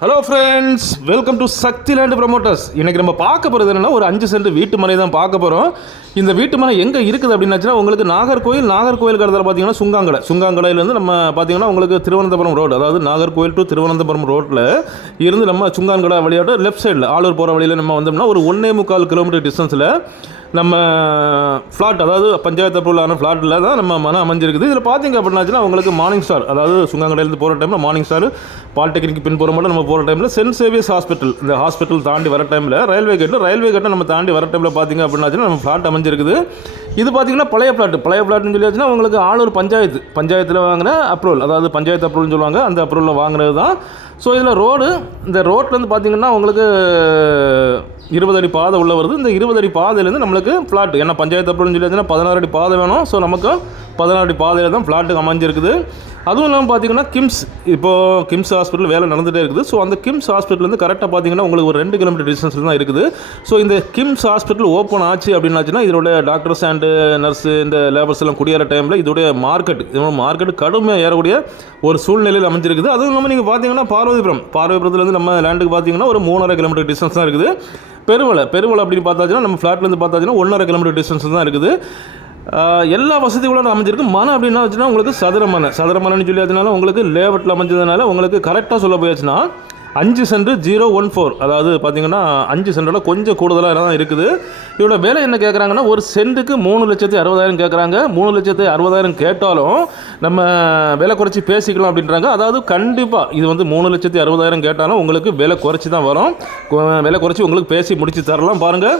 Hello friends welcome to Sakthi land promoters இன்றைக்கி நம்ம பார்க்க போகிறது என்னன்னா ஒரு அஞ்சு சென்ட் வீட்டு மனை தான் பார்க்க போகிறோம் இந்த வீட்டு மனை எங்கே இருக்குது அப்படின்னாச்சுன்னா உங்களுக்கு நாகர்கோயில் நாகர்கோயில் கடத்தில் பார்த்தீங்கன்னா சுங்காங்கடை சுங்காங்கடையிலேருந்து நம்ம பார்த்தீங்கன்னா உங்களுக்கு திருவனந்தபுரம் ரோடு அதாவது நாகர்கோயில் டு திருவனந்தபுரம் ரோட்டில் இருந்து நம்ம சுங்காங்கடை வழியாட்டு லெஃப்ட் சைடில் ஆளூர் போகிற வழியில் நம்ம வந்தோம்னா ஒரு ஒன்றே முக்கால் கிலோமீட்டர் டிஸ்டன்ஸில் நம்ம ஃப்ளாட் அதாவது பஞ்சாயத்து அப்ரூவல் ஆன ஃப்ளாட்டில் தான் நம்ம மனம் அமைஞ்சிருக்குது. இதில் பார்த்தீங்க அப்படின்னாச்சுன்னா உங்களுக்கு மார்னிங் ஸ்டார் அதாவது சுங்கங்கடையிலேருந்து போகிற டைமில் மார்னிங் ஸ்டார் பாலிடெக்னிக் பின்புறம் மட்டும் நம்ம போகிற டைமில் சென்ட் சேவியர்ஸ் ஹாஸ்பிட்டல் இந்த ஹாஸ்பிட்டல் தாண்டி வர டைமில் ரயில்வே கேட்டில் ரயில்வே கேட்டை நம்ம தாண்டி வர டைமில் பார்த்தீங்க அப்படின்னாச்சுன்னா நம்ம ஃப்ளாட் அமைஞ்சிருக்குது. இது பார்த்தீங்கன்னா பழைய பிளாட் பழைய பிளாட்டுன்னு சொல்லியாச்சுன்னா உங்களுக்கு ஆளூர் பஞ்சாயத்து பஞ்சாயத்தில் வாங்கின அப்ரூவல் அதாவது பஞ்சாயத்து அப்ரூவல்னு சொல்லுவாங்க. அந்த அப்ரூவலில் வாங்கினது தான். ஸோ இதில் ரோடு இந்த ரோட்லேருந்து பார்த்தீங்கன்னா உங்களுக்கு இருபது அடி பாதை உள்ள வருது. இந்த இருபது அடி பாதையிலேருந்து நம்மளுக்கு பிளாட் ஏன்னா பஞ்சாயத்து அப்ரூவல்னு சொல்லியாச்சுன்னா பதினாறு அடி பாதை வேணும். ஸோ நமக்கு பதினாறு பாதையில் தான் ஃப்ளாட்டுக்கு அமைஞ்சிருக்குது. அதுவும் இல்லாமல் பார்த்தீங்கன்னா கிம்ஸ் இப்போது கிம்ஸ் ஹாஸ்பிட்டல் வேலை நடந்துகிட்டே இருக்குது. ஸோ அந்த கிம்ஸ் ஹாஸ்பிட்டல்லேருந்து கரெக்டாக பார்த்தீங்கன்னா உங்களுக்கு ஒரு ரெண்டு கிலோமீட்டர் டிஸ்டன்ஸில் தான் இருக்குது. ஸோ இந்த கிம்ஸ் ஹாஸ்பிட்டல் ஓப்பன் ஆச்சு அப்படின்னாச்சுன்னா இதோட டாக்டர்ஸ் அண்டு நர்ஸு இந்த லேபர்ஸ் எல்லாம் குடியேற டைமில் இதோடைய மார்க்கெட் இதோட மார்க்கெட் கடுமையாக ஏறக்கூடிய ஒரு சூழ்நிலையில் அமைஞ்சிருக்குது. அதுவும் இல்லாமல் நீங்கள் பார்த்தீங்கன்னா பார்வதிபுரம் பார்வதிபுரத்துலேருந்து நம்ம லேண்டுக்கு பார்த்தீங்கன்னா ஒரு மூணரை கிலோமீட்டர் டிஸ்டன்ஸ் தான் இருக்குது. பெருவலை பெருவலை அப்படின்னு பார்த்தாச்சுன்னா நம்ம ஃப்ளாட்லேருந்து பார்த்தாச்சுன்னா ஒன்றரை கிலோமீட்டர் டிஸ்டன்ஸ் தான் இருக்குது. எல்லா வசதிகளோட அமைஞ்சிருக்கு. மனை அப்படின்னா வச்சுன்னா உங்களுக்கு சதுர மனை. சதுர மனைன்னு சொல்லி அதனால உங்களுக்கு லேவட்டில் அமைஞ்சதுனால உங்களுக்கு கரெக்டாக சொல்ல போயாச்சுன்னா அஞ்சு சென்ட் ஜீரோ ஒன் ஃபோர் அதாவது பார்த்தீங்கன்னா அஞ்சு சென்டோட கொஞ்சம் கூடுதலாக தான் இருக்குது. இதோட விலை என்ன கேட்குறாங்கன்னா ஒரு சென்ட்டுக்கு மூணு லட்சத்தி அறுபதாயிரம் கேட்குறாங்க மூணு லட்சத்தி அறுபதாயிரம் கேட்டாலும் நம்ம விலை குறைச்சி பேசிக்கலாம் அப்படின்றாங்க. அதாவது கண்டிப்பாக இது வந்து மூணு லட்சத்தி அறுபதாயிரம் கேட்டாலும் உங்களுக்கு விலை குறைச்சி தான் வரும் விலை குறைச்சி உங்களுக்கு பேசி முடிச்சு தரலாம். பாருங்கள்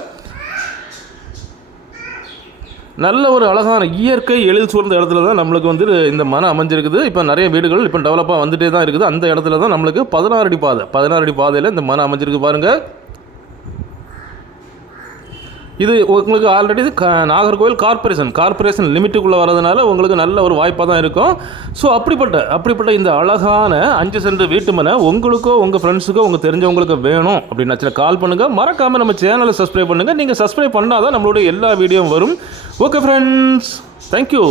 நல்ல ஒரு அழகான இயற்கை எழில் சூழ்ந்த இடத்துல தான் நம்மளுக்கு வந்து இந்த மனம் அமைஞ்சிருக்குது. இப்போ நிறைய வீடுகள் இப்போ டெவலப்பாக வந்துட்டே தான் இருக்குது. அந்த இடத்துல தான் நம்மளுக்கு பதினாறு அடி பாதை பதினாறு அடி பாதையில் இந்த மனம் அமைஞ்சிருக்கு பாருங்கள் இது உங்களுக்கு ஆல்ரெடி இது நாகர்கோவில் கார்ப்பரேஷன் கார்ப்பரேஷன் லிமிட்டுக்குள்ளே வரதுனால உங்களுக்கு நல்ல ஒரு வாய்ப்பாக தான் இருக்கும். ஸோ அப்படிப்பட்ட அப்படிப்பட்ட இந்த அழகான அஞ்சு சென்ட் வீட்டு மனை உங்களுக்கோ உங்கள் ஃப்ரெண்ட்ஸுக்கோ உங்கள் தெரிஞ்சவங்களுக்கு வேணும் அப்படின்னு கால் பண்ணுங்கள் மறக்காமல் நம்ம சேனலை சப்ஸ்கிரைப் பண்ணுங்கள் நீங்கள் சப்ஸ்கிரைப் பண்ணால் தான் நம்மளுடைய எல்லா வீடியோவும் வரும். Okay friends thank you